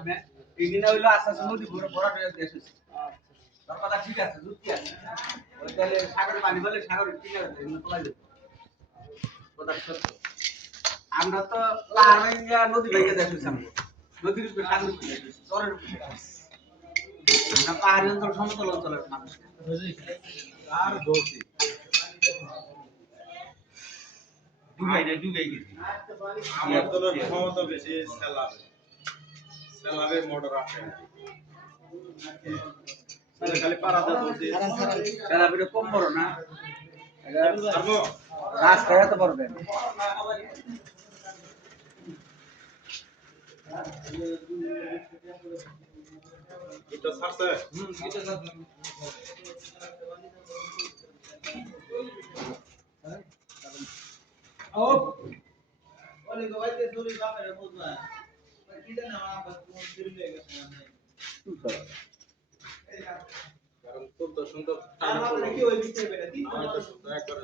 সামনে এদিনে হইলো আস্তে আস্তে নদী পুরো ভরাট হয়ে দেশ হচ্ছে তোর কথা ঠিক আছে যুক্তি আছে ওই তাহলে সাগরে পানি বলে সাগরের কিনারে এগুলো তোলাই যেত কথা সত্য আমরা তো পাহাড় ভেঙে নদী ভেঙে দেশ হচ্ছে আমরা নদীর উপরে সাগরের উপরে চরের উপরে আমরা পাহাড়ি অঞ্চল সমতল অঞ্চলের মানুষ আর বলছি ডুবাই গেছি আমার দলের ক্ষমতা বেশি সেলাবে মোটর আছে খালি পারাতে বলছি সেলাপিটা কম বড় না রাস্তায় এত বড় দেন এটা ছাড়ছে ও ওরে গোয়াইতে চুরি বাপরে বুঝবা কিটা না আমার কোন চুরি হয়ে গেছে কারণ খুব তো সুন্দর তারপরে কি ওই ভিতরে বেটা দিন তো সুন্দর একবারে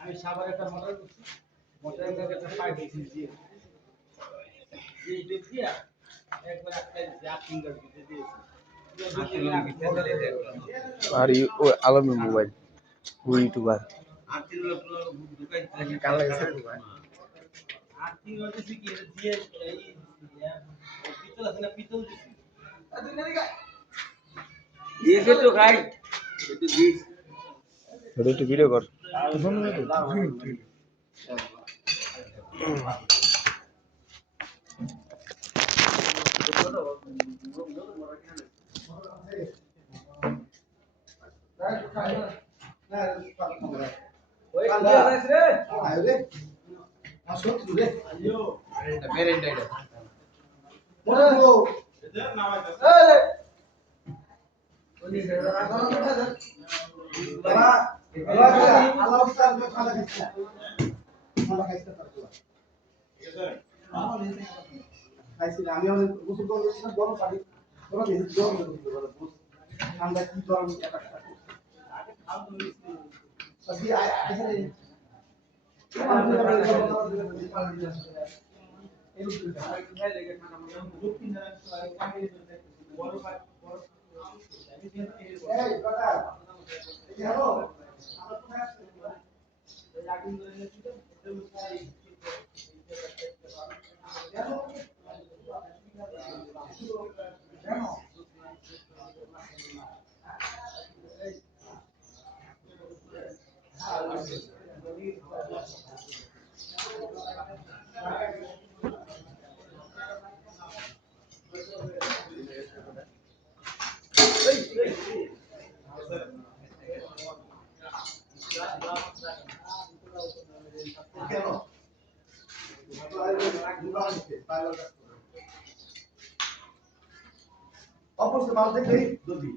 আমি সাভারে একটা মোটরের একটা পাইপ দিয়ে দিয়া একবার একটা জাপ ফিঙ্গার দিতে দিয়েছি আর আলমের মোবাইল ইউটিউবার আর তিন লোক ঢুকাই দিতে কাল লাগছে মোবাইল আর তিন লোক দিছি কি দিয়ে এই পিতল আছে না পিতল দিছি ये तो गाय ये तो बीस একটু ভিডিও কর আমি অনেক গোসল করেছিলাম বড় পানি তোরা দেখি জল ঠান্ডা কি গরম একটা সবই আইছে অবশ্যই ভালো দেখলেই